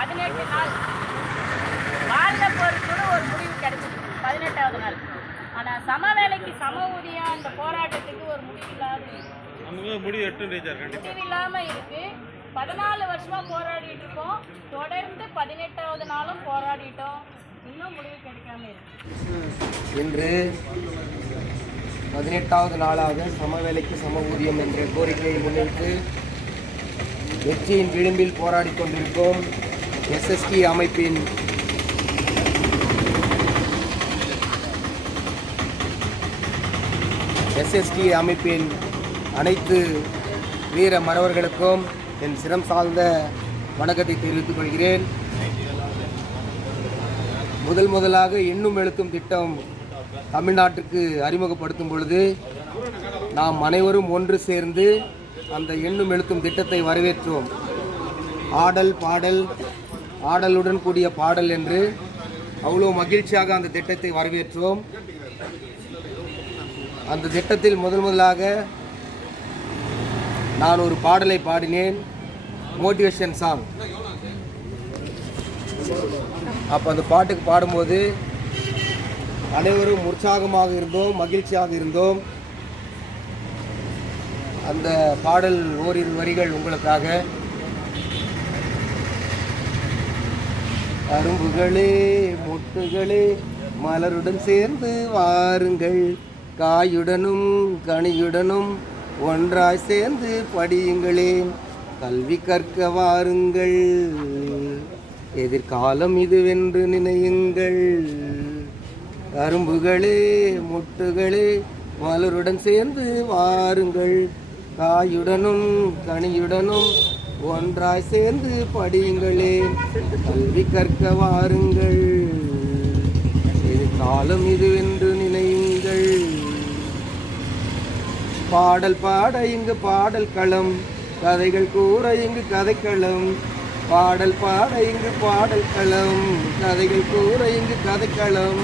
18 நாள் வாழ்ந்த போருக்கு ஒரு முடிவு கிடைச்சது 18வது நாள். ஆனால் சம வேலைக்கு சம ஊதியம் இந்த போராட்டத்துக்கு ஒரு முடிவில்லாமல் இருக்கு. 14 வருஷமா போராடிட்டு இருக்கோம். தொடர்ந்து 18வது நாளும் போராடிட்டோம். இன்னும் முடிவு கிடைக்காம இருக்கு. இன்று 18வது நாளாக சம வேலைக்கு சம ஊதியம் என்ற கோரிக்கையை முன்வைத்து வெற்றியின் விளிம்பில் போராடி கொண்டிருக்கும் எஸ்எஸ்டி அமைப்பின் அனைத்து வீர மறவர்களுக்கும் என் சிரம் சார்ந்த வணக்கத்தை தெரிவித்துக் கொள்கிறேன். முதலாக எண்ணும் எழுத்தும் திட்டம் தமிழ்நாட்டுக்கு அறிமுகப்படுத்தும் பொழுது நாம் அனைவரும் ஒன்று சேர்ந்து அந்த எண்ணும் எழுத்தும் திட்டத்தை வரவேற்றோம். ஆடலுடன் கூடிய பாடல் என்று அவ்வளோ மகிழ்ச்சியாக அந்த திட்டத்தை வரவேற்றோம். அந்த திட்டத்தில் முதலாக நான் ஒரு பாடலை பாடினேன், மோட்டிவேஷன் சாங். அப்போ அந்த பாட்டுக்கு பாடும்போது அனைவரும் உற்சாகமாக இருந்தோம், மகிழ்ச்சியாக இருந்தோம். அந்த பாடல் ஓரிரு வரிகள் உங்களுக்காக. அரும்புகளே மொட்டுகளே மலருடன் சேர்ந்து வாருங்கள், காயுடனும் கனியுடனும் ஒன்றாய் சேர்ந்து படியுங்களே, கல்வி கற்க வாருங்கள், எதிர்காலம் இதுவென்று நினையுங்கள். அரும்புகளே மொட்டுகளே மலருடன் சேர்ந்து வாருங்கள், காயுடனும் கனியுடனும் ஒன்றாய் சேர்ந்து படியுங்களே, கல்வி கற்க வாருங்கள், எதிர்காலம் இதுவென்று நினையுங்கள். பாடல் பாட இங்கு பாடல் களம், கதைகள் கூற இங்கு கதைக்களம். பாடல் பாட இங்கு பாடல் களம், கதைகள் கூற இங்கு கதைக்களம்.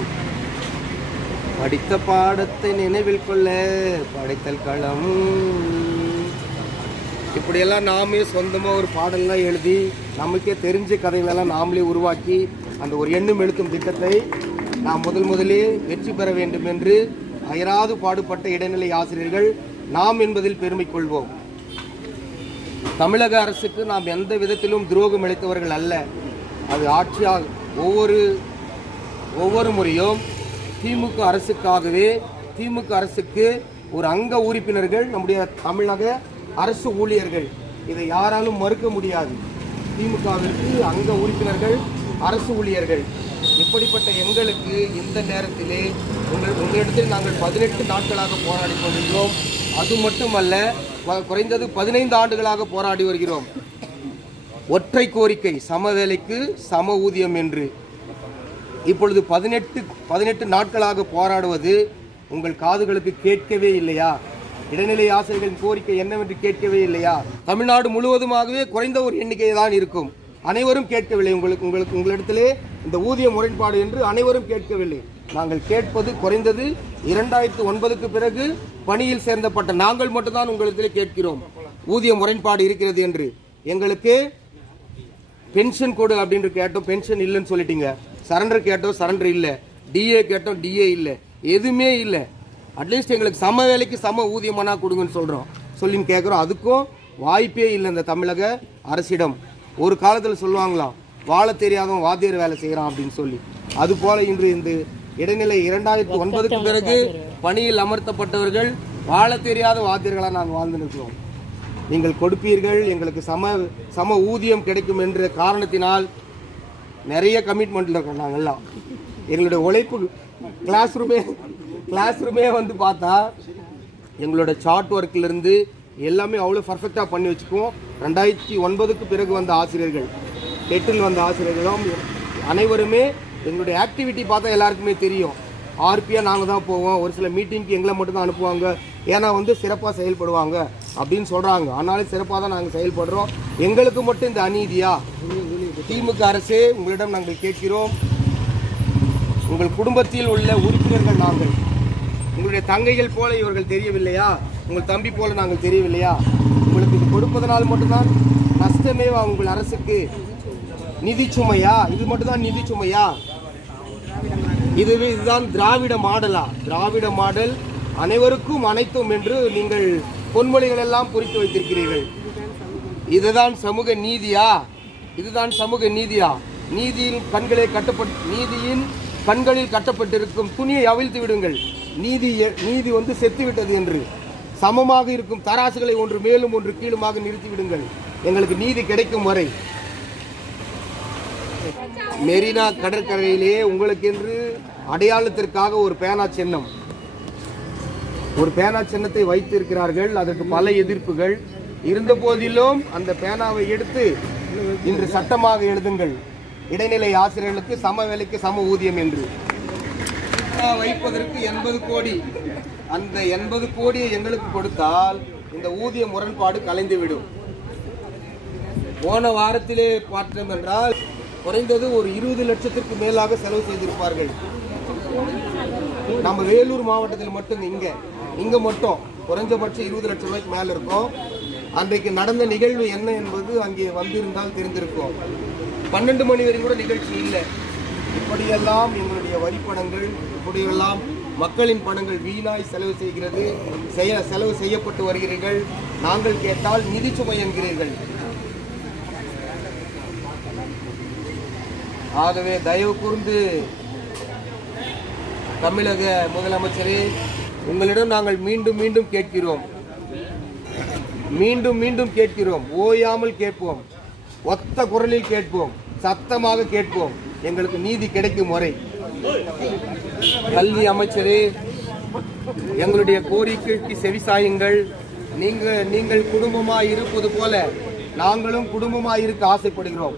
படித்த பாடத்தை நினைவில் கொள்ள படைத்தல் களம். இப்படியெல்லாம் நாமே சொந்தமாக ஒரு பாடல்லாம் எழுதி நமக்கே தெரிஞ்ச கதைகளெல்லாம் நாமளே உருவாக்கி அந்த ஒரு எண்ணும் எழுத்தும் திட்டத்தை நாம் முதலே வெற்றி பெற வேண்டும் என்று அயராது பாடுபட்ட இடைநிலை ஆசிரியர்கள் நாம் என்பதில் பெருமை கொள்வோம். தமிழக அரசுக்கு நாம் எந்த விதத்திலும் துரோகம் இழைத்தவர்கள் அல்ல. அது ஆட்சியாக ஒவ்வொரு முறையும் திமுக அரசுக்கு ஒரு அங்க உறுப்பினர்கள் நம்முடைய தமிழக அரசு ஊழியர்கள். இதை யாராலும் மறுக்க முடியாது. திமுகவிற்கு அங்க உறுப்பினர்கள் அரசு ஊழியர்கள். இப்படிப்பட்ட எங்களுக்கு இந்த நேரத்திலே உங்களிடத்தில் நாங்கள் 18 நாட்களாக போராடி கொண்டிருக்கிறோம். அது மட்டுமல்ல, குறைந்தது 15 ஆண்டுகளாக போராடி வருகிறோம். ஒற்றை கோரிக்கை சம வேலைக்கு சம ஊதியம் என்று. இப்பொழுது 18 நாட்களாக போராடுவது உங்கள் காதுகளுக்கு கேட்கவே இல்லையா? இடைநிலை ஆசிரியர்களின் கோரிக்கை என்னவென்று கேட்கவே இல்லையா? தமிழ்நாடு முழுவதுமாகவே குறைந்த ஒரு எண்ணிக்கை தான் இருக்கும். அனைவரும் கேட்கவில்லை. உங்களிடத்திலே இந்த ஊதிய முரண்பாடு என்று அனைவரும் கேட்கவில்லை. நாங்கள் கேட்பது குறைந்தது 2009க்கு பிறகு பணியில் சேர்ந்தப்பட்ட நாங்கள் மட்டும்தான் உங்களிடத்திலே கேட்கிறோம் ஊதிய முரண்பாடு இருக்கிறது என்று. எங்களுக்கு பென்ஷன் கொடு அப்படின்னு கேட்டோம், பென்ஷன் இல்லைன்னு சொல்லிட்டீங்க. சரண்டர் கேட்டோம், சரண்டர் இல்லை. டிஏ கேட்டோம், டிஏ இல்லை. எதுவுமே இல்லை. அட்லீஸ்ட் எங்களுக்கு சம வேலைக்கு சம ஊதியமானா கொடுங்கன்னு சொல்லின்னு கேட்குறோம். அதுக்கும் வாய்ப்பே இல்லை இந்த தமிழக அரசிடம். ஒரு காலத்தில் சொல்லுவாங்களாம், வாழ தெரியாதவன் வாத்தியார் வேலை செய்கிறான் அப்படின்னு சொல்லி. அதுபோல இன்று இந்த இடைநிலை 2009க்கு பிறகு பணியில் அமர்த்தப்பட்டவர்கள் வாழ தெரியாத வாத்தியர்களாக நாங்கள் வாழ்ந்து நிற்கிறோம். நீங்கள் கொடுப்பீர்கள், எங்களுக்கு சம ஊதியம் கிடைக்கும் என்ற காரணத்தினால் நிறைய கமிட்மெண்ட்டில் இருக்கோம். நாங்கள்லாம் எங்களுடைய உழைப்பு கிளாஸ் ரூமே வந்து பார்த்தா எங்களோட சார்ட் ஒர்க்கிலிருந்து எல்லாமே அவ்வளோ பர்ஃபெக்டாக பண்ணி வச்சுக்குவோம். 2009க்கு பிறகு வந்த ஆசிரியர்கள், டெட்டில் வந்த ஆசிரியர்களும் அனைவருமே எங்களுடைய ஆக்டிவிட்டி பார்த்தா எல்லாருக்குமே தெரியும். ஆர்பியாக நாங்கள் தான் போவோம். ஒரு சில மீட்டிங்க்கு எங்களை மட்டும் தான் அனுப்புவாங்க. ஏன்னா சிறப்பாக செயல்படுவாங்க அப்படின்னு சொல்கிறாங்க. ஆனாலும் சிறப்பாக தான் நாங்கள் செயல்படுறோம். எங்களுக்கு மட்டும் இந்த அநீதியா? திமுக அரசே, உங்களிடம் நாங்கள் கேட்கிறோம். உங்கள் குடும்பத்தில் உள்ள உறுப்பினர்கள் நாங்கள். உங்களுடைய தங்கைகள் போல இவர்கள் தெரியவில்லையா? உங்கள் தம்பி போல நாங்கள் தெரியவில்லையா? உங்களுக்கு இது கொடுப்பதனால் மட்டும்தான் நஷ்டமே உங்கள் அரசுக்கு. நிதி சுமையா? இது மட்டும் தான் நிதி சுமையா? இதுதான் திராவிட மாடலா? திராவிட மாடல் அனைவருக்கும் அனைத்தும் என்று நீங்கள் பொன்மொழிகள் எல்லாம் குறித்து வைத்திருக்கிறீர்கள். இதுதான் சமூக நீதியா? இதுதான் சமூக நீதியா? நீதியின் கண்களில் கட்டப்பட்டிருக்கும் துணியை அவிழ்த்து விடுங்கள். நீதி வந்து செத்துவிட்டது என்று. சமமாக இருக்கும் தராசுகளை ஒன்று மேலும் ஒன்று கீழுமாக நிறுத்தி விடுங்கள். எங்களுக்கு நீதி கிடைக்கும் வரை. மெரினா கடற்கரையிலே உங்களுக்கு என்று அடையாளத்திற்காக ஒரு பேனா சின்னம், ஒரு பேனா சின்னத்தை வைத்திருக்கிறார்கள். அதற்கு பல எதிர்ப்புகள் இருந்த போதிலும் அந்த பேனாவை எடுத்து இன்று சட்டமாக எழுதுங்கள். இடைநிலை ஆசிரியர்களுக்கு சம வேலைக்கு சம ஊதியம் என்று வைப்பதற்கு 80 கோடி. அந்த 80 கோடியை எங்களுக்கு கொடுத்தால் இந்த ஊதிய முரண்பாடு கலைந்துவிடும். போன வாரத்திலே பார்த்தோம் என்றால் குறைந்தது ஒரு 20 லட்சத்திற்கு மேலாக செலவு செய்திருப்பார்கள். நம்ம வேலூர் மாவட்டத்தில் மட்டும் இங்க மட்டும் குறைஞ்சபட்சம் 20 லட்சம் ரூபாய்க்கு மேல இருக்கும். அன்றைக்கு நடந்த நிகழ்வு என்ன என்பது அங்கே வந்திருந்தால் தெரிந்திருக்கும். 12 மணி வரை கூட நிகழ்ச்சி இல்லை. இப்படியெல்லாம் எங்களுடைய வரிப்பணங்கள், இப்படியெல்லாம் மக்களின் பணங்கள் வீணாய் செலவு செய்யப்பட்டு வருகிறீர்கள். நாங்கள் கேட்டால் நிதி சுமை என்கிறீர்கள். ஆகவே தயவு கூர்ந்து தமிழக முதலமைச்சரே, உங்களிடம் நாங்கள் மீண்டும் மீண்டும் கேட்கிறோம், ஓயாமல் கேட்போம், ஒத்த குரலில் கேட்போம், சத்தமாக கேட்போம். எங்களுக்கு நீதி கிடைக்கும் வரை. கல்வி அமைச்சரே, எங்களுடைய கோரிக்கைக்கு செவிசாயுங்கள். நீங்கள் குடும்பமாய் இருப்பது போல நாங்களும் குடும்பமாய் இருக்க ஆசைப்படுகிறோம்.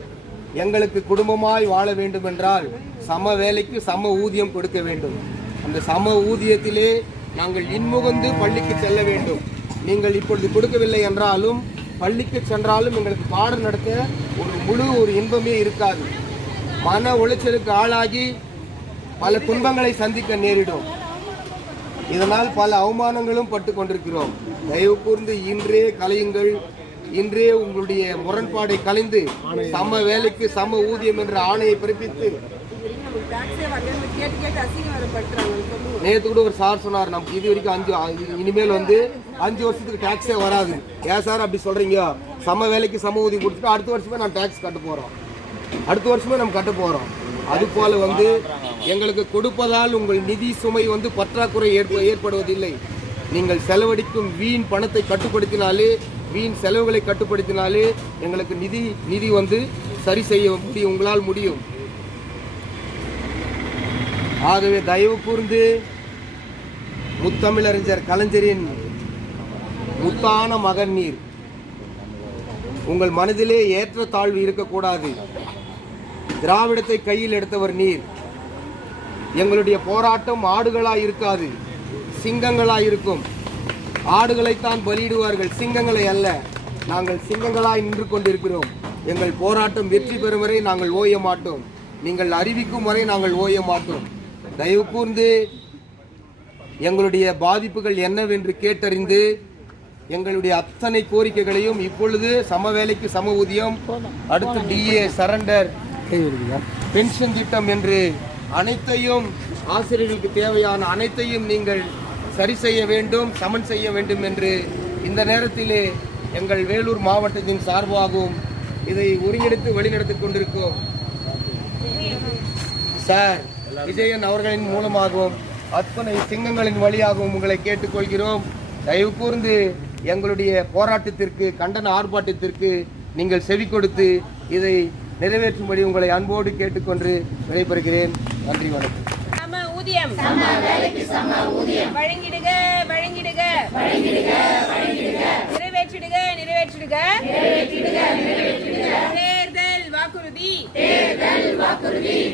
எங்களுக்கு குடும்பமாய் வாழ வேண்டும் என்றால் சம வேலைக்கு சம ஊதியம் கொடுக்க வேண்டும். அந்த சம ஊதியத்திலே நாங்கள் இன்முகந்து பள்ளிக்கு செல்ல வேண்டும். நீங்கள் இப்பொழுது கொடுக்கவில்லை என்றாலும் பள்ளிக்கு சென்றாலும் எங்களுக்கு பாடம் நடத்த ஒரு இன்பமே இருக்காது. மன உளைச்சலுக்கு ஆளாகி பல துன்பங்களை சந்திக்க நேரிடும். இதனால் பல அவமானங்களும் பட்டு கொண்டிருக்கிறோம். தயவு கூர்ந்து இன்றே கலையுங்கள். இன்றே உங்களுடைய முரண்பாடை கலைந்து சம வேலைக்கு சம ஊதியம் என்ற ஆணையை பிறப்பித்து. நேற்று கூட ஒரு சார் சொன்னார், நமக்கு இது வரைக்கும் இனிமேல் 5 வருஷத்துக்கு டாக்ஸே வராது. ஏன் சார் அப்படி சொல்றீங்க? சம வேலைக்கு சம ஊதியம் கொடுத்துட்டு அடுத்த வருஷமே நான் டாக்ஸ் கட்ட போறோம், அடுத்த வருஷமே நம்ம கட்ட போறோம். அது போல எங்களுக்கு கொடுப்பதால் உங்கள் நிதி சுமை பற்றாக்குறை ஏற்படுவதில்லை. நீங்கள் செலவழிக்கும் வீண் பணத்தை கட்டுப்படுத்தினாலே, வீண் செலவுகளை கட்டுப்படுத்தினாலே எங்களுக்கு நிதி சரி செய்ய முடியும், உங்களால் முடியும். ஆகவே தயவு கூர்ந்து முத்தமிழறிஞர் கலைஞரின் முத்தான மகன் நீர். உங்கள் மனதிலே ஏற்ற தாழ்வு இருக்கக்கூடாது. திராவிடத்தை கையில் எடுத்தவர் நீர். எங்களுடைய போராட்டம் ஆடுகளாய் இருக்காது, சிங்கங்களாய் இருக்கும். ஆடுகளைத்தான் பலியிடுவார்கள், சிங்கங்களை அல்ல. நாங்கள் சிங்கங்களாய் நின்று கொண்டிருக்கிறோம். எங்கள் போராட்டம் வெற்றி பெறும் வரை நாங்கள் ஓய மாட்டோம். நீங்கள் அறிவிக்கும் வரை நாங்கள் ஓய மாட்டோம். தயவு கூர்ந்து எங்களுடைய பாதிப்புகள் என்னவென்று கேட்டறிந்து எங்களுடைய அத்தனை கோரிக்கைகளையும் இப்பொழுது சம வேலைக்கு சம ஊதியம், அடுத்து DA சரண்டர், பென்ஷன் திட்டம் என்று அனைத்தையும், ஆசிரியர்களுக்கு தேவையான அனைத்தையும் நீங்கள் சரி செய்ய வேண்டும், சமன் செய்ய வேண்டும் என்று இந்த நேரத்திலே எங்கள் வேலூர் மாவட்டத்தின் சார்பாகவும் இதை ஒருங்கிணைத்து வழிநடத்திக் கொண்டிருக்கோம் சார் விஜயன் அவர்களின் மூலமாகவும் அத்தனை சிங்கங்களின் வழியாகவும் உங்களை கேட்டுக்கொள்கிறோம். தயவு கூர்ந்து எங்களுடைய போராட்டத்திற்கு, கண்டன ஆர்ப்பாட்டத்திற்கு நீங்கள் செவி கொடுத்து இதை நிறைவேற்றும்படி உங்களை அன்போடு கேட்டுக்கொண்டு விடைபெறுகிறேன். நன்றி, வணக்கம். ஊதியம் வழங்கிடுக வழங்கிடுக நிறைவேற்றிடுக நிறைவேற்றிடுக. தேர்தல் வாக்குறுதி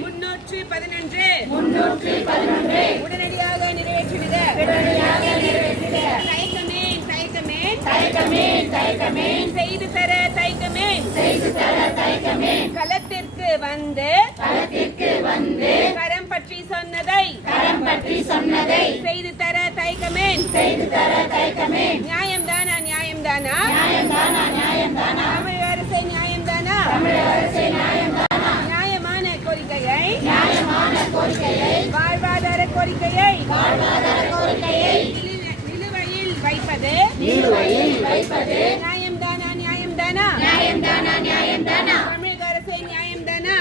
311 உடனடியாக நிறைவேற்றிடுக. தயக்கமேன் செய்து தர தயக்கமேன். களத்திற்கு வந்து கரம் பற்றி சொன்னதை செய்து தர தயக்கமேன். நியாயம்தானா நியாயம்தானா தமிழ் அரசை நியாயம்தானா? வாழ்வாதார கோரிக்கையை நிலுவையில் வைப்பது நியாயம்தானா தமிழக அரசே நியாயம்தானா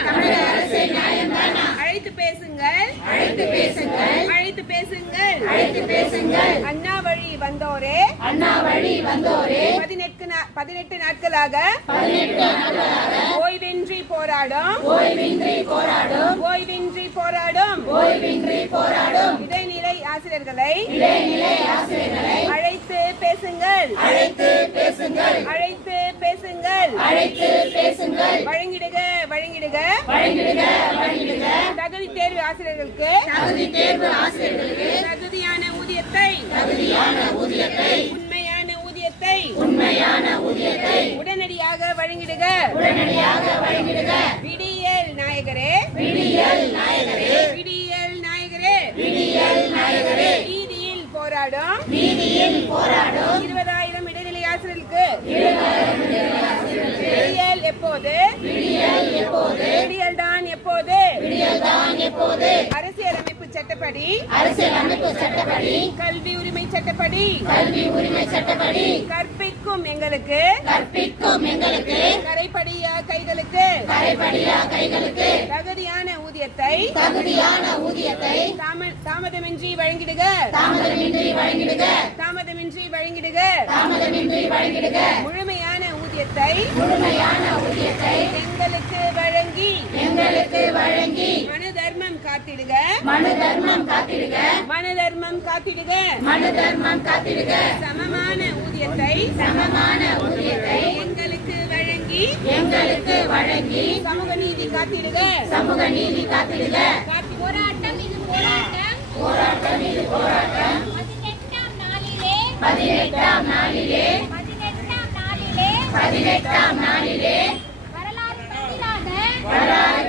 அழைத்து பேசுங்கள் அண்ணா வழி வந்தோரே 18 நாட்களாக ஓய்வின்றி போராடும் இடைநிலை ஆசிரியர்களை அழைத்து பேசுங்கள் வழங்கிடுக தகுதி தேர்வு ஆசிரியர்களுக்கு தகுதியான ஊதியத்தை உண்மையான ஊதியத்தை உடனடியாக வழங்கிடுக விடியல் நாயகரே வீதியில் போராடும் 20,000 இடைநிலை ஆசிரியர்களுக்கு விடியல் எப்போது விடியல்தான் எப்போது அரசியலமைப்பு சட்டப்படி கல்வி உரிமை சட்டப்படி கற்பிக்கும் எங்களுக்கு கரைப்படியா கைகளுக்கு தகுதியான ஊதியத்தை தாமதமின்றி வழங்கிடுக முழுமையான ஊதியத்தை எங்களுக்கு வழங்கி மனு தர்மம் காத்திடுக சமமான ஊதியத்தை எங்களுக்கு வழங்கி சமூக நீதி காத்திடுக போராட்டம் இது போராட்டம் 18ஆம் நாளிலே வரலாறு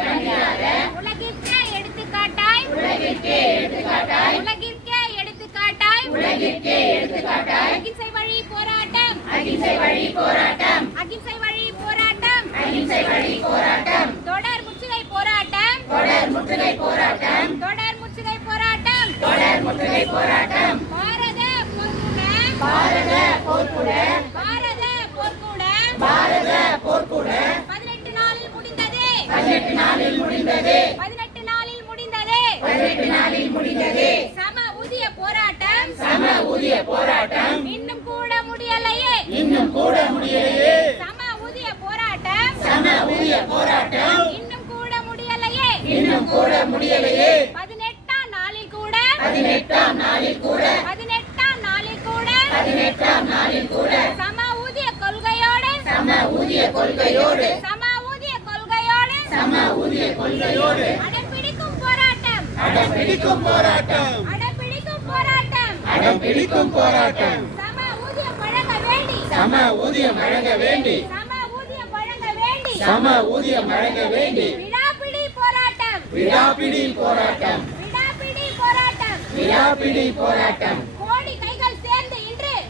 கண்டிராத உலகிற்கே எடுத்துக்காட்டாய் அகிம்சை வழி போராட்டம் தொடர் முற்றுகை போராட்டம் பாரத போர்க்கூட 18 நாளில் முடிந்ததே சம ஊதிய போராட்டம் இன்னும் கூட முடியலையே சம ஊதிய போராட்டம் இன்னும் கூட முடியலையே 18ஆம் நாளில் கூட சம ஊதிய கொள்கையோடு அடம்பிடிக்கும் போராட்டம் சம ஊதியம் வழங்க வேண்டி விடாப்பிடி போராட்டம்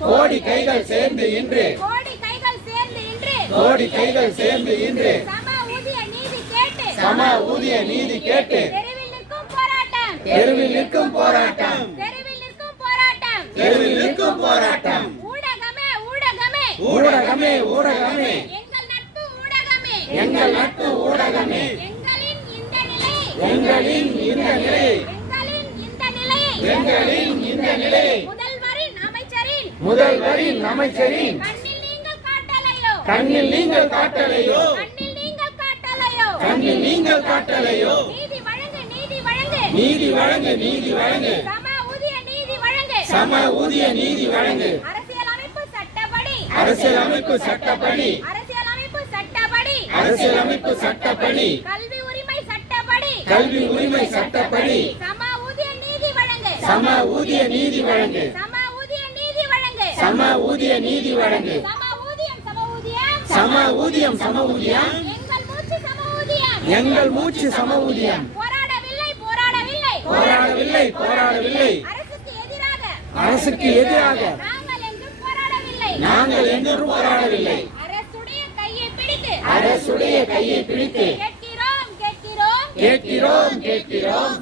கோடி கைகள் சேர்ந்து இன்று சம ஊதிய நீதி கேட்டு தெருவில் நிற்கும் போராட்டம் ஊடகமே எங்கள் நட்பு ஊடகமே எங்களின் இந்த நிலை முதல்வரின் அமைச்சரின் கண்ணில் நீங்கள் காட்டலையோ நீதி வழங்கு சம ஊதிய நீதி வழங்கு அரசியலமைப்பு சட்டப்படி கல்வி உரிமை சட்டப்படி சம ஊதிய நீதி வழங்கு சம ஊதியம் எங்கள் மூச்சு சம ஊதியம் போராடவில்லை அரசுக்கு எதிராக நாங்கள் என்றும் போராடவில்லை அரசுடைய கையை பிடித்து கேட்கிறோம்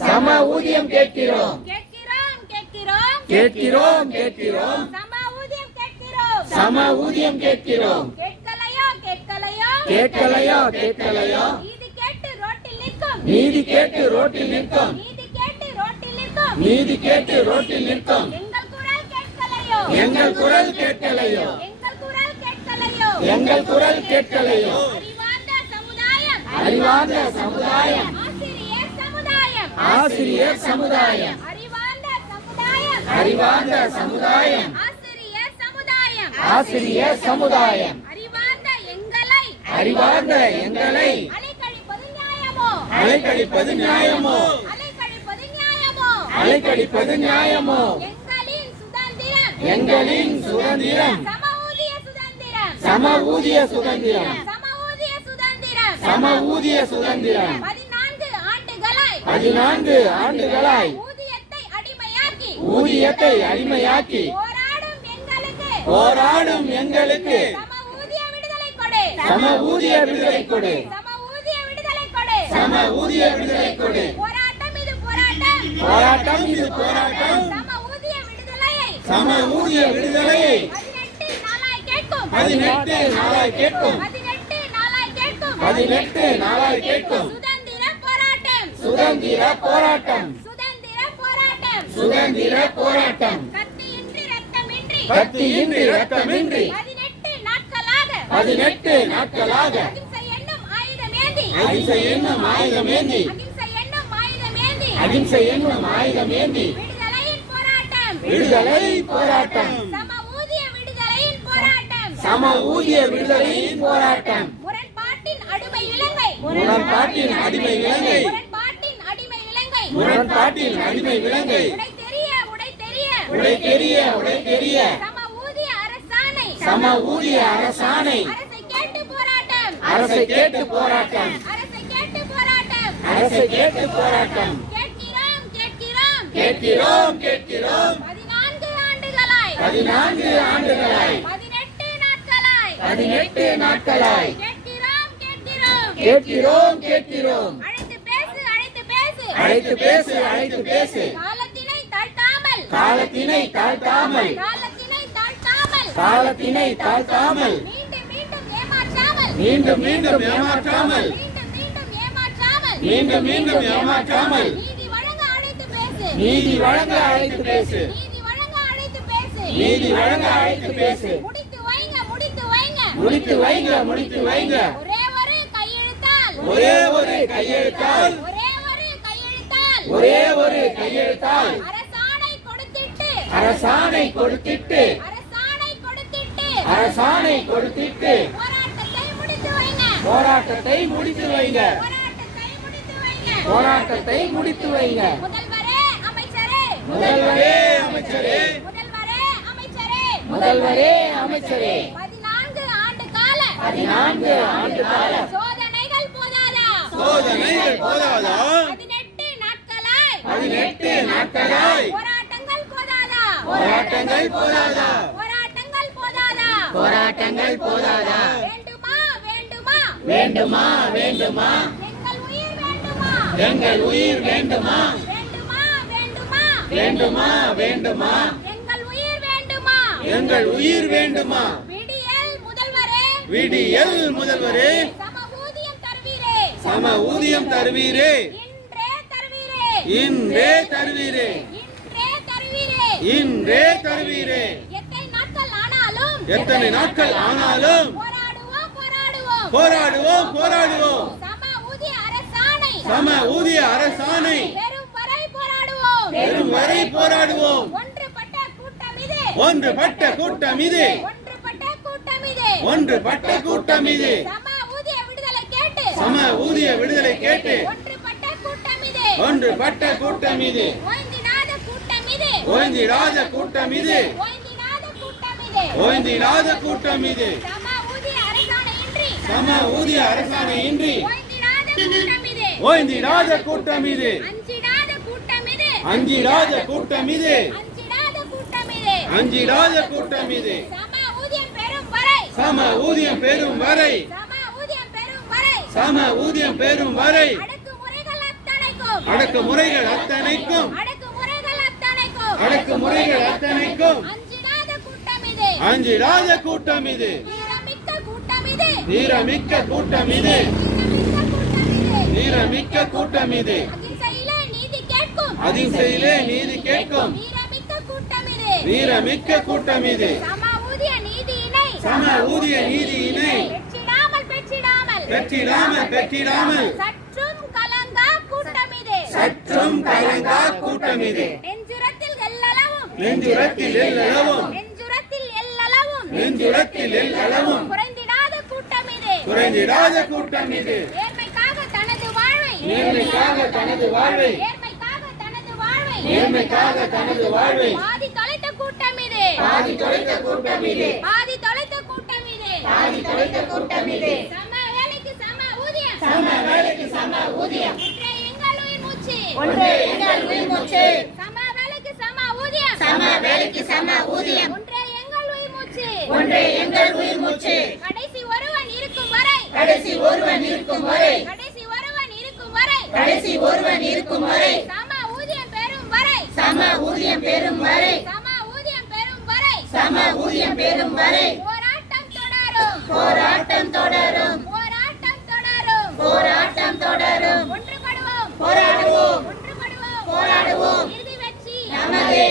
சம ஊதியம் கேட்கிறோம் கேட்கிறோம் கேட்கிறோம் கேட்கிறோம் கேட்கிறோம் சம ஊதியம் கேட்கிறோம் சம ஊதியம் கேட்கிறோம் கேட்கலையோ கேட்கலையோ கேட்கலையோ கேட்கலையோ நீதி கேட்டு ரோட்டில் நிற்கும் நீதி கேட்டு ரோட்டில் நிற்கும் நீதி கேட்டு ரோட்டில் நிற்கும் நீதி கேட்டு ரோட்டில் நிற்கும் எங்கள் குரல் கேட்கலையோ எங்கள் குரல் கேட்கலையோ எங்கள் குரல் கேட்கலையோ எங்கள் குரல் கேட்கலையோ அறிவார்ந்த சமுதாயம் அறிவார்ந்த சமுதாயம் ஆசிரியர் சமுதாயம் ஆசிரியர் சமுதாயம் அறிவார்ந்த சமுதாயம் அறிவார்ந்த சமுதாயம் ஆசிரியர் சமுதாயம் ஆசிரியர் சமுதாயம் அறிவார்ந்த எங்களை அறிவார்ந்த எங்களை அலைக்கழிப்பது நியாயமோ அலைக்கழிப்பது நியாயமோ அலைக்கழிப்பது நியாயமோ அலைக்கழிப்பது நியாயமோ எங்களின் சுதந்திரம் எங்களின் சுதந்திரம் சம ஊதிய சுதந்திரம் சம ஊதிய சுதந்திரம் சம ஊதிய சுதந்திரம் சம ஊதிய சுதந்திரம் 14 ஆண்டுகளாய் 14 ஆண்டுகளாய் ஊதியத்தை அடிமையாக்கி ஊதியத்தை அடிமையாக்கி போராடும் எங்களுக்கு போராடும் எங்களுக்கு சம ஊதிய விடுதலை கொடு சம ஊதிய விடுதலை கொடு சம ஊதிய விடுதலை கொடு சம ஊதிய விடுதலை கொடு போராட்டம் இது போராட்டம் போராட்டம் இது போராட்டம் சம ஊதிய விடுதலையை சம ஊதிய விடுதலையை 18 நாளாய் கேட்கும் 18 நாளாய் கேட்கும் 18 நாளாய் கேட்கும் 18 நாளாய் கேட்கும் சுதந்திர போராட்டம் சுதந்திர போராட்டம் சுதந்திர போராட்டம் சுதந்திர போராட்டம் கத்தியின்றி ரத்தமின்றி கத்தியின்றி ரத்தமின்றி 18 நாட்களாக 18 நாட்களாக அகிம்சை என்னும் ஆயுதமேந்தி அகிம்சை என்னும் ஆயுதமேந்தி அகிம்சை என்னும் ஆயுதமேந்தி அகிம்சை என்னும் ஆயுதமேந்தி விடுதலையின் போராட்டம் விடுதலை போராட்டம் சம ஊதிய விடுதலையின் போராட்டம் சம ஊதிய விடுதலையின் போராட்டம் முரண்பாட்டின் அடிமை இலங்கை முரண்பாட்டின் அடிமை விலங்கை முரண்பாட்டின் அடிமை இலங்கை முரண்பாட்டின் அடிமை விலங்கை உடை தெரிய உடை தெரிய சம ஊதிய அரசாணை சம ஊதிய அரசாணை அரசை கேட்டு போராட்டம் அரசை கேட்டு போராட்டம் அரசை கேட்டு போராட்டம் அரசை கேட்டு போராட்டம் கேட்கிறோம் கேட்கிறோம் கேட்கிறோம் கேட்கிறோம் 14 ஆண்டுகளாய் 14 ஆண்டுகளாய் 18 நாட்களாய் 18 நாட்களாய் கேட்கிறோம் கேட்கிறோம் கேட்கிறோம் கேட்கிறோம் அழைத்து பேசு அழைத்து பேசு அழைத்து பேசு அழைத்து பேசு காலத்தினை தாழ்த்தாமல் காலத்தினை தாழ்த்தாமல் காலத்தினை தாழ்த்தாமல் காலத்தினை தாழ்த்தாமல் மீண்டும் மீண்டும் ஏமாற்றாமல் மீண்டும் மீண்டும் ஏமாற்றாமல் மீண்டும் மீண்டும் ஏமாற்றாமல் மீண்டும் மீண்டும் ஏமாற்றாமல் நீதி வழங்க அழைத்து பேசு நீதி வழங்க அழைத்து பேசு நீதி வழங்க அழைத்து பேசு நீதி வழங்க அழைத்து பேசு முடித்து வைங்க முடித்து வைங்க முடித்து வைங்க முடித்து வைங்க ஒரே ஒரு கையெழுத்தால் ஒரே ஒரு கையெழுத்தால் ஒரே ஒரு கையெழுத்தால் ஒரே ஒரு கையெழுத்தால் அரசாணை கொடுத்திட்டு அரசாணை கொடுத்திட்டு அரசாணை கொடுத்திட்டு அரசாணை கொடுத்திட்டு போராட்டத்தை முடித்து வைங்க போராட்டத்தை முடித்து வைங்க போராட்டத்தை முடித்து வைங்க போராட்டத்தை முடித்து வைங்க முதல்வரே அமைச்சரே முதல்வரே அமைச்சரே முதல்வரே அமைச்சரே முதல்வரே அமைச்சரே 14 ஆண்டு கால 14 ஆண்டு கால சோதனைகள் போதாதா சோதனைகள் போதாதா 18 நாட்களாய் 18 நாட்களாய் போராட்டங்கள் போதாதா போராட்டங்கள் போதாதா போராட்டங்கள் போதாதா போராட்டங்கள் போதாதா வேண்டுமா வேண்டுமா வேண்டுமா வேண்டுமா எங்கள் உயிர் வேண்டுமா எங்கள் உயிர் வேண்டுமா வேண்டுமா வேண்டுமா வேண்டுமா வேண்டுமா எங்கள் உயிர் வேண்டுமா எங்கள் உயிர் வேண்டுமா விடியல் முதல்வரே விடியல் முதல்வரே சம ஊதியம் தருவீரே சம ஊதியம் தருவீரே இன்றே தருவீரே இன்றே தருவீரே இன்றே தருவீரே இன்றே தருவீரே எத்தனை நாட்கள் ஆனாலும் எத்தனை நாட்கள் ஆனாலும் போராடுவோம் போராடுவோம் போராடுவோம் போராடுவோம் சம ஊதிய அரசாணை சம ஊதிய அரசாணை பெரும் வரை போராடுவோம் பெரும் வரை போராடுவோம் ஒன்றுபட்ட கூட்டம் இது ஒன்றுபட்ட கூட்டம் இது ஒன்றுபட்ட கூட்டம் இது ஒன்றுபட்ட கூட்டம் இது சம ஊதிய விடுதலை கேட்டு சம ஊதிய விடுதலை கேட்டு ஒன்றுபட்ட கூட்டம் இது ஒன்றுபட்ட கூட்டம் இது ஓய்ந்திடாத கூட்டம் இது ஓய்ந்திடாத கூட்டம் இது ஓய்ந்திடாத கூட்டம் இது ஓய்ந்திடாத கூட்டம் இது சம ஊதிய அரசாணையின்றி சம ஊதிய அரசாணை இன்றி ஓய்ந்திடாத கூட்டம் இது ஓய்ந்திடாத கூட்டம் இது அஞ்சிடாத கூட்டம் இது அஞ்சிடாத கூட்டம் இது அஞ்சிடாத கூட்டம் இது அஞ்சிடாத கூட்டம் இது சம ஊதியம் பெறும் வரை சம ஊதியம் பெறும் வரை சம ஊதியம் பெறும் வரை சம ஊதியம் பெறும் வரை அடக்குமுறைகள் அத்தனைக்கும் அடக்குமுறைகள் அத்தனைக்கும் அஞ்சிடாத கூட்டம் இது. வீரமிக்க கூட்டம் இது. வீரமிக்க கூட்டம் இது. அதிசயிலே நீதி கேட்கும் வீரமிக்க கூட்டம் இது. சம ஊதிய நீதியினை பெற்றிடாமல் சற்றும் கலங்கா கூட்டம் இது. நெஞ்சுரத்தில் எல்லளவும் குறைந்திடாத கூட்டம் இது. நேர்மைக்காக தனது வாழ்வை பாதி தொலைத்த கூட்டம் இது. சம வேலைக்கு சம ஊதியம் ஒன்றே எங்கள் உயிர் மூச்சு. சம வேலைக்கு சம ஊதியம் ஒன்றே எங்கள் உயிர் மூச்சு. கடைசி ஒருவன் இருக்கும் வரை சம ஊதியம் பெறும் வரை போராட்டம் தொடரும். போராடுவோம். இறுதி வெற்றி நமதே.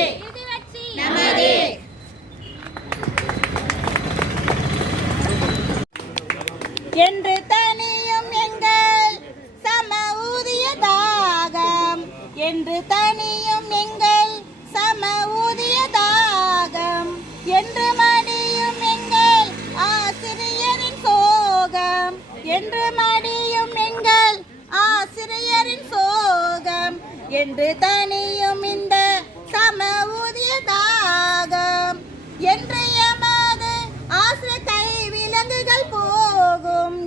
என்று தனியும் எங்கள் சம ஊதிய தாகம் என்று மடியும் எங்கள் ஆசிரியரின் சோகம் என்று தனியும் இந்த சம ஊதிய தாகம் என்று எமது ஆசிரியர் கை விலங்குகள் போகும்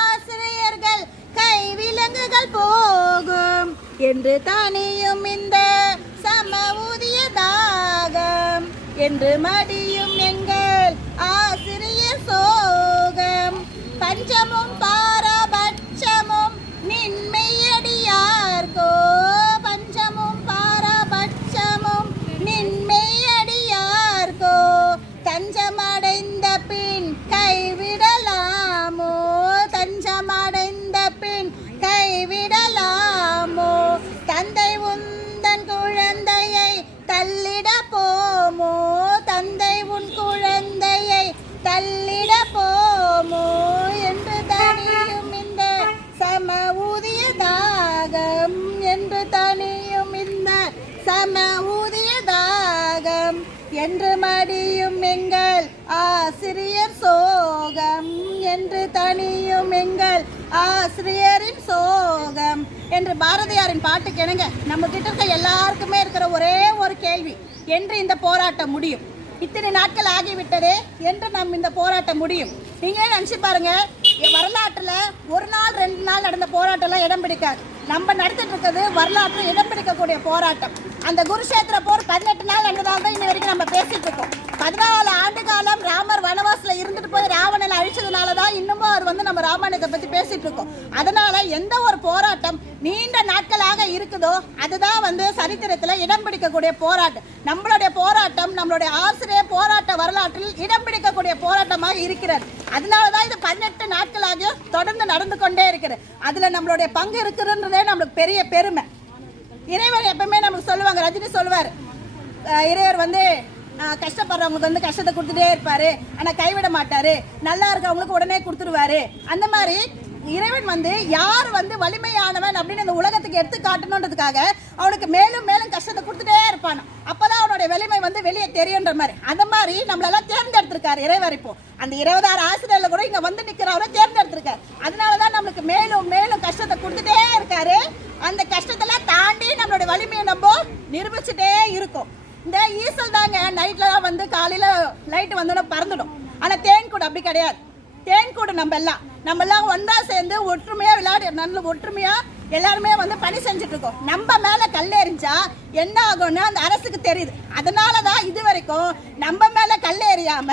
ஆசிரியர்கள் கை விலங்குகள் போகும் என்று தனியும் இந்த சம ஊதிய தாகம் என்று மடியும் எங்கள் ஆசிரியர் சோகம். பஞ்சமும் பாரபட்சமும் நின்மையடியார்கோ தஞ்சமடைந்த பின் கைவிடலாமோ தந்தை உந்தன் குழந்தையை தள்ளிட போமோ என்று தனியும் இந்த சம ஊதிய தாகம் என்று மடியும் எங்கள் ஆசிரியர் சோகம் என்று தனியும் எங்கள் ஆசிரியரின் சோகம் என்று பாரதியாரின் பாட்டுக்கு இணங்க நம்ம கிட்ட இருக்க எல்லாருக்குமே இருக்கிற ஒரே ஒரு கேள்வி, என்று இந்த போராட்டம் முடியும்? இத்தனை நாட்கள் ஆகிவிட்டதே, என்று நம்ம இந்த போராட்டம் முடியும்? நீங்களே நினச்சி பாருங்க, வரலாற்றில் ஒரு நாள் 2 நாள் நடந்த போராட்டம்லாம் இடம் பிடிக்காது. நம்ம நடத்திட்டு இருக்கிறது வரலாற்றில் இடம் பிடிக்கக்கூடிய போராட்டம். அந்த குருஷேத்திர போர் 18 நாள் நடந்ததால் தான் இன்ன வரைக்கும் நம்ம பேசிட்டு இருக்கோம். 14 ஆண்டு காலம் ராமர் வனவாசல இருந்துட்டு போய் ராவணனை அழிச்சதுனால தான் இன்னமும் அவர் நம்ம ராமாயணத்தை பற்றி பேசிட்டு இருக்கோம். அதனால எந்த ஒரு போராட்டம் நீண்ட நாட்களாக இருக்குதோ அதுதான் சரித்திரத்தில் இடம் பிடிக்கக்கூடிய போராட்டம். நம்மளுடைய போராட்டம் நம்மளுடைய ஆசிரியர் போராட்ட வரலாற்றில் இடம் பிடிக்கக்கூடிய போராட்டமாக இருக்கிறது. அதனால தான் இது 18 நாட்களாக தொடர்ந்து நடந்து கொண்டே இருக்கிறது. அதில் நம்மளுடைய பங்கு இருக்குதுன்றதே நம்மளுக்கு பெரிய பெருமை. இறைவர் எப்பவுமே நமக்கு சொல்லுவாங்க, ரஜினி சொல்லுவார், இறைவர் கஷ்டப்படுறவங்களுக்கு கஷ்டத்தை கொடுத்துட்டே இருப்பாரு, ஆனால் கைவிட மாட்டாரு, நல்லா இருக்கவங்களுக்கு உடனே கொடுத்துருவாரு. அந்த மாதிரி இறைவன் யார் வலிமையானவன் அப்படின்னு இந்த உலகத்துக்கு எடுத்து காட்டணுன்றதுக்காக அவனுக்கு மேலும் மேலும் கஷ்டத்தை கொடுத்துட்டே இருப்பான். அப்பதான் அவனுடைய வலிமை வெளியே தெரியுன்ற மாதிரி. அந்த மாதிரி நம்மளெல்லாம் தேர்ந்தெடுத்திருக்காரு இறைவர். இப்போ அந்த 26 ஆசிரியர்ல கூட இங்க நிக்கிறவரை தேர்ந்தெடுத்திருக்காரு. அதனாலதான் நம்மளுக்கு மேலும் மேலும் கஷ்டத்தை கொடுத்துட்டே இருக்காரு. அந்த கஷ்டத்தெல்லாம் தாண்டி நம்மளுடைய வலிமையை நம்ம நிரூபிச்சுட்டே இருக்கும். இந்த ஈசல் தாங்க நைட்ல காலையில லைட் வந்தோன்னா பறந்துடும். ஆனா தேன்கூடு அப்படி கிடையாது. தேன்கூடு நம்ம எல்லாம் ஒன்றா சேர்ந்து ஒற்றுமையா விளையாடி நல்ல ஒற்றுமையா எல்லாருமே பணி செஞ்சுட்டு இருக்கோம். நம்ம மேல கல்லெறிஞ்சா என்ன ஆகும்னு அந்த அரசுக்கு தெரியுது. அதனாலதான் இது வரைக்கும் நம்ம மேல கல்லெறியாம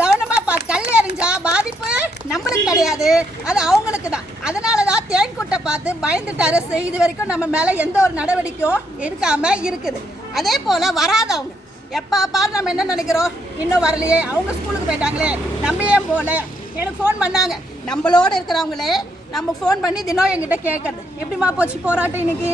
கவனமா கல் எறிஞ்சா பாதிப்பு நம்மளுக்கு கிடையாது, அது அவங்களுக்கு தான். அதனாலதான் தேன்குட்டை பார்த்து பயந்துட்டு அரசு இது வரைக்கும் நம்ம மேல எந்த ஒரு நடவடிக்கையும் எடுக்காம இருக்குது. அதே போல வராதவங்க எப்போ பாரு நம்ம என்ன நினைக்கிறோம், இன்னும் வரலையே, அவங்க ஸ்கூலுக்கு போயிட்டாங்களே, நம்ம ஏன் போகல. எனக்கு ஃபோன் பண்ணாங்க, நம்மளோட இருக்கிறவங்களே நம்ம ஃபோன் பண்ணி தினம் என்கிட்ட கேட்கறது, எப்படிமா போச்சு போராட்டம் இன்னைக்கு,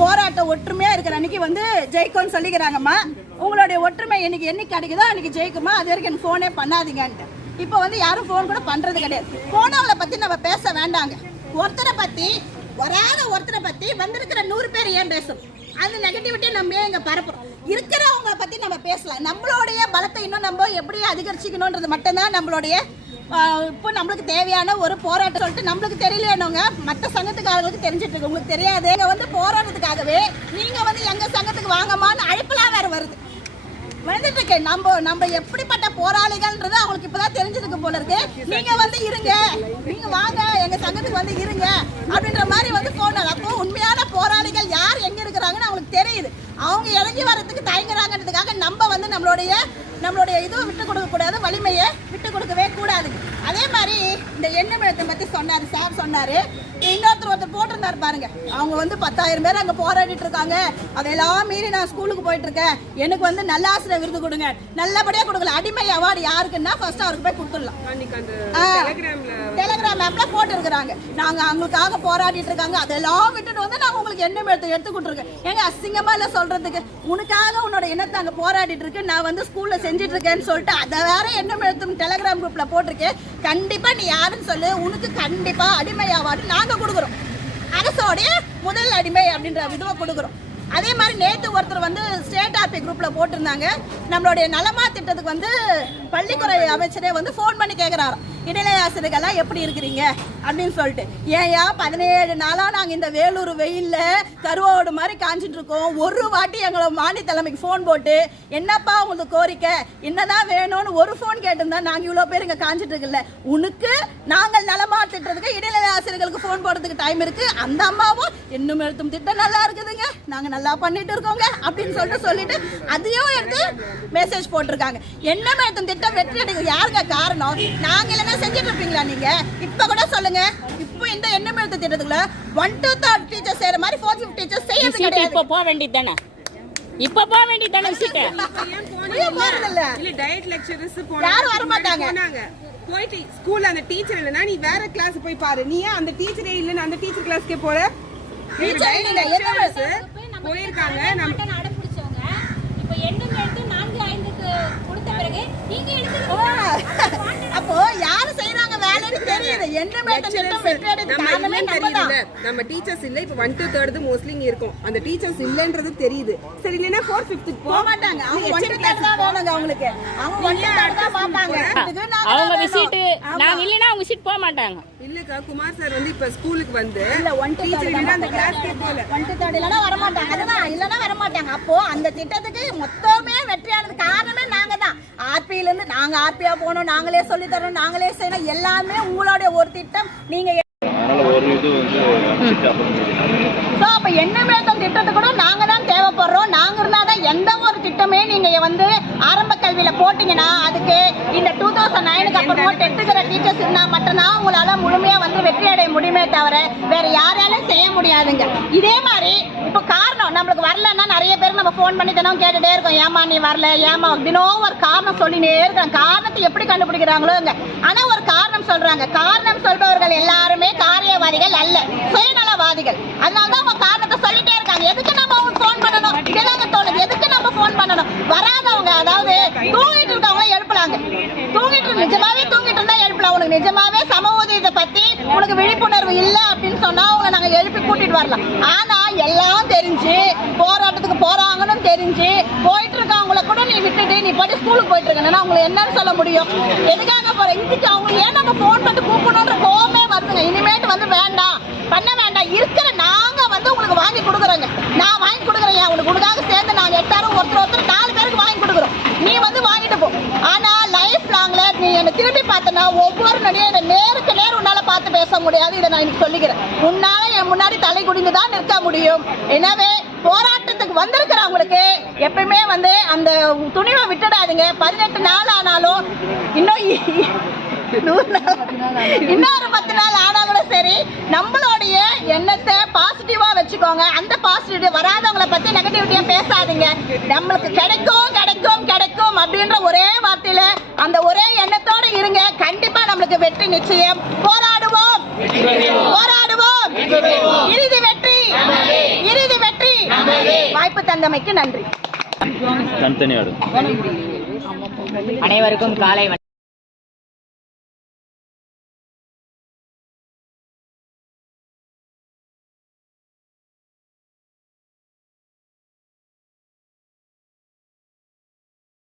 போராட்டம் ஒற்றுமையாக இருக்கிற அன்னைக்கு வந்து ஜெயிக்கும்னு சொல்லிக்கிறாங்கம்மா, உங்களுடைய ஒற்றுமை இன்னைக்கு என்னைக்கு கிடைக்குதோ அன்னைக்கு ஜெயிக்குமா, அது வரைக்கும் எனக்கு ஃபோனே பண்ணாதீங்கன்ட்டு. இப்போ வந்து யாரும் ஃபோன் கூட பண்ணுறது கிடையாது. போனவங்களை பற்றி நம்ம பேச வேண்டாங்க, ஒருத்தரை பற்றி வராத ஒருத்தரை பற்றி வந்திருக்கிற 100 பேர் ஏன் பேசணும், அந்த நெகட்டிவிட்டியை நம்ம ஏன் இங்கே பரப்புறோம். இருக்கிறவங்களை பற்றி நம்ம பேசலாம், நம்மளுடைய பலத்தை இன்னும் நம்ம எப்படி அதிகரிச்சிக்கணுன்றது மட்டும்தான் நம்மளுடைய இப்போ நம்மளுக்கு தேவையான ஒரு போராட்டம். சொல்லிட்டு நம்மளுக்கு தெரியலனுங்க, மற்ற சங்கத்துக்காரங்களுக்கு தெரிஞ்சிட்டு இருக்கு, உங்களுக்கு தெரியாது. இங்கே வந்து போராட்டத்துக்காகவே நீங்கள் வந்து எங்கள் சங்கத்துக்கு வாங்கம்மான்னு அழைப்பெல்லாம் வேறு வருது வந்துட்டு இருக்கு. நம்ம எப்படிப்பட்ட போராளிகள்ன்றது அவங்களுக்கு இப்பதான் தெரிஞ்சிருக்கு போல இருக்கு. நீங்க வந்து இருங்க, நீங்க வாங்க எங்க சங்கத்துக்கு வந்து இருங்க அப்படின்ற மாதிரி வந்து போன. அப்போ உண்மையான போராளிகள் யார் எங்க இருக்கிறாங்கன்னு அவங்களுக்கு தெரியுது. அவங்க இறங்கி வர்றதுக்கு தயங்குறாங்கன்றதுக்காக நம்ம வந்து நம்மளுடைய இதுவை விட்டு கொடுக்க கூடாது, வலிமையை விட்டு கொடுக்கவே கூடாது. அதே மாதிரி இந்த எண்ணெய் பத்தி சொன்னாரு சார், சொன்னாரு ஒருத்தர் போட்டிருந்தாரு பாருங்க, அவங்க வந்து 10,000 பேர் அங்க போராடிட்டு இருக்காங்க, அதெல்லாம் மீறி நான் ஸ்கூலுக்கு போயிட்டு இருக்கேன், எனக்கு வந்து நல்ல ஆசிரியர் விருது கொடுங்க. நல்லபடியா கொடுக்கல, அடிமை அவார்டு யாருக்குன்னா ஃபர்ஸ்ட் அவருக்கு போய் கொடுத்துடலாம். டெலிகிராம் ஆப்ல போட்டு இருக்கிறாங்க, நாங்க அவங்களுக்காக போராடிட்டு இருக்காங்க, அதெல்லாம் விட்டுட்டு வந்து நாங்க உங்களுக்கு எண்ணெய் எடுத்து கொடுத்துருக்கேன். எங்க அசிங்கமா இல்ல சொல்றதுக்கு, உனக்காக உன்னோட எண்ணத்தை அங்க போராடிட்டு இருக்கு, நான் வந்து ஸ்கூல்ல செஞ்சிட்டு இருக்கேன்னு சொல்லிட்டு அதை வேற எண்ணெய் டெலிகிராம் குரூப்ல போட்டிருக்கேன். கண்டிப்பா நீ யாருன்னு சொல்லு, உனக்கு கண்டிப்பா அடிமை அவார்டு நாங்க கொடுக்குறோம், அரசோடைய முதல் அடிமை அப்படின்ற இதுவை கொடுக்குறோம். அதே மாதிரி நேற்று ஒருத்தர் வந்து ஸ்டேட் ஆர்பி குரூப்ல போட்டிருந்தாங்க, நம்மளுடைய நலமா திட்டத்துக்கு வந்து பள்ளித்துறை அமைச்சரே வந்து ஃபோன் பண்ணி கேட்குறாராம், இடைநிலை ஆசிரியர்கள்லாம் எப்படி இருக்கிறீங்க அப்படின்னு சொல்லிட்டு. ஏயா 17 நாளாக நாங்கள் இந்த வேலூர் வெயிலில் கருவோடு மாதிரி காஞ்சிட்டு இருக்கோம், ஒரு வாட்டி எங்களை மாநில தலைமைக்கு ஃபோன் போட்டு என்னப்பா உங்களுக்கு கோரிக்கை, என்னதான் வேணும்னு ஒரு ஃபோன் கேட்டிருந்தா நாங்கள் இவ்வளோ பேர் இங்கே காஞ்சிட்டு இருக்குல்ல, உனக்கு நாங்கள் நலமா திட்டத்துக்கு இடைநிலை ஆசிரியர்களுக்கு ஃபோன் போடுறதுக்கு டைம் இருக்குது. அந்த அம்மாவும் இன்னும் எழுத்தும் திட்டம் நல்லா இருக்குதுங்க, நாங்கள் நல்லா பண்ணிட்டு இருக்கோங்க அப்படின்னு சொல்லிட்டு அதையும் எடுத்து மெசேஜ் போட்டிருக்காங்க. என்ன எழுத்தும் திட்டம் வெற்றி அடைக்க யாருங்க காரணம்? நாங்கள் இல்லைன்னா செஞ்சுட்டு இருப்பீங்களா நீங்க? இப்ப கூட சொல்லுங்க, இப்போ இந்த எண்ணெய் எழுத்து திட்டத்துக்குள்ள 1 to 3 டீச்சர்ஸ் செய்யற மாதிரி 4 5 டீச்சர்ஸ் செய்யறது கிடையாது. இப்ப போக வேண்டியதானே, இப்ப போக வேண்டியதானே விசிட் இல்ல டயட் லெக்சரர்ஸ் போனாங்க, யாரும் வர மாட்டாங்க. போயிட்டு ஸ்கூல்ல அந்த டீச்சர் இல்லனா நீ வேற கிளாஸ் போய் பாரு, நீ அந்த டீச்சரே இல்லனா அந்த டீச்சர் கிளாஸ்க்கே போற. டீச்சர் இல்ல என்ன போயிருக்காங்க. நம்ம அடம்பிடிச்சவங்க இப்போ எண்ணெய் எடுத்து 4 5க்கு கொடுத்த பிறகு நீங்க எடுத்து அப்போ யாரு செய்றாங்க வேலைன்னு தெரியுது. எண்ணெய் திட்டம் வெற்றி அடைறது காரணமே நம்மதான். நம்ம டீச்சர்ஸ் இல்ல, இப்ப 1 to 3 மோஸ்ட்லி இருக்கும், அந்த டீச்சர்ஸ் இல்லன்றது தெரியுது. சரி இல்லனா 4th 5th போக மாட்டாங்க, அவங்க 1 to 3 தான் வேணுங்க அவங்களுக்கு, அவங்க 1 to 3 தான் பாப்பாங்க. அவங்க விசிட் நாங்க இல்லனா அவங்க விசிட் போக மாட்டாங்க. இல்லக்கா குமார் சார் வந்து இப்ப ஸ்கூலுக்கு வந்து இல்ல 1 to 3 இல்லனா அந்த கிளாஸ்க்கே போல 1 to 3 இல்லனா வர மாட்டாங்க. அதுதான் இல்லனா வர மாட்டாங்க. அப்போ அந்த திட்டத்துக்கு மொத்தமே வெற்றியானது காரணமே நாங்க தான். ஆர்பில இருந்து நாங்க ஆர்பியா போனோம், நாங்களே சொல்லி தரோம், நாங்களே செய்யணும், எல்லாமே உங்களுடைய ஒரு திட்டம். நீங்க அப்ப எண்ணெய் திட்டத்துக்கு கூட நாங்க தான் தேவைப்படுறோம். நாங்க இருந்தாதான் எந்த ஒரு திட்டமே நீங்க வந்து ஆரம்ப கல்வியில போட்டீங்கன்னா அதுக்கு இந்த 2009க்கு அப்புறமா 10th டீச்சர்ஸ் இருந்தா மட்டும்தான் உங்களால முழுமையா வந்து வெற்றி அடைய முடியுமே தவிர வேற யாராலும் செய்ய முடியாதுங்க. இதே மாதிரி இப்ப காரணம் நம்மளுக்கு வரலன்னா நிறைய பேர் நம்ம போன் பண்ணி தினம் கேட்டுட்டே இருக்கோம், ஏமா நீ வரல, ஏமா தினம் ஒரு காரணம் சொல்லினே இருக்காங்க. காரணத்தை எப்படி கண்டுபிடிக்கிறாங்களோங்க, ஆனா ஒரு காரணம் சொல்றாங்க. காரணம் சொல்பவர்கள் எல்லாருமே காரியவாதிகள் அல்ல, சுயநலவாதிகள். அதனாலதான் அவங்க காரணத்தை சொல்லிட்டே இருக்காங்க. எதுக்கு நம்ம அவங்க போன் பண்ணணும்? இதெல்லாம் தோணுது, எதுக்கு நம்ம போன் பண்ணணும்? வராதவங்க, அதாவது தூங்கிட்டு இருக்கவங்கள எழுப்பலாங்க. நிஜமாவே தூங்கிட்டு இருந்தா எழுப்பலாம். உனக்கு நிஜமாவே சம ஊதியத்தை பத்தி உனக்கு விழிப்புணர்வு இல்லை அப்படின்னு சொன்னா அவங்க நாங்க எழுப்பி கூட்டிட்டு வரலாம். ஆனா எல்லாம் தெரிஞ்சு போராட்டத்துக்கு போறாங்கன்னு தெரிஞ்சு போயிட்டு இருக்கவங்கள கூட நீ விட்டுட்டு நீ போயிட்டு ஸ்கூலுக்கு போயிட்டு இருக்கேன்னா அவங்களை என்னன்னு சொல்ல முடியும்? எதுக்காக போற? இதுக்கு அவங்க ஏன் நம்ம போன் பண்ணி கூப்பிடணுன்ற கோவமே வருதுங்க. இனிமேட்டு வந்து வேண்டாம், பண்ண வேண்டாம். இருக்கிற நாங்க வந்து உங்களுக்கு வாங்கி கொடுக்குறோங்க, நான் வாங்கி கொடுக்குறேன். உனக்கு உனக்காக சேர்ந்து நாங்க 8 ஒருத்தர் 4 பேருக்கு வாங்கி கொடுக்குறோம். நீ வந்து வாங்கிட்டு போ. ஆனா லைஃப் லாங்ல நீ என்ன திரும்பி பார்த்தனா ஒவ்வொரு நடிகை நேருக்கு நேர் உன்னால பார்த்து பேச முடியாது. இதை நான் இன்னைக்கு சொல்லிக்கிறேன். உன்னால என் முன்னாடி தலை குடிந்து தான் நிற்க முடியும். எனவே போராட்டத்துக்கு வந்திருக்கிறவங்களுக்கு எப்பயுமே வந்து அந்த துணிவை விட்டுடாதுங்க. 18 நாள் ஆனாலும் இன்னொரு 10 நாள் ஆனா கூட சரி, நம்மளுடைய எண்ணத்தை பாசிட்டிவா வச்சுக்கோங்க. அந்த பாசிட்டிவ் வராதவங்களை பத்தி நெகட்டிவிட்டியா பேசாதீங்க. நம்மளுக்கு கிடைக்கும் கிடைக்கும் கிடைக்கும் அப்படின்ற ஒரே வார்த்தையில அந்த ஒரே எண்ணத்தோட இருங்க. கண்டிப்பா நம்மளுக்கு வெற்றி நிச்சயம். போராடுவோம் போராடுவோம், இறுதி வெற்றி இறுதி வெற்றி. வாய்ப்பு தந்தமைக்கு நன்றி. அனைவருக்கும் காலை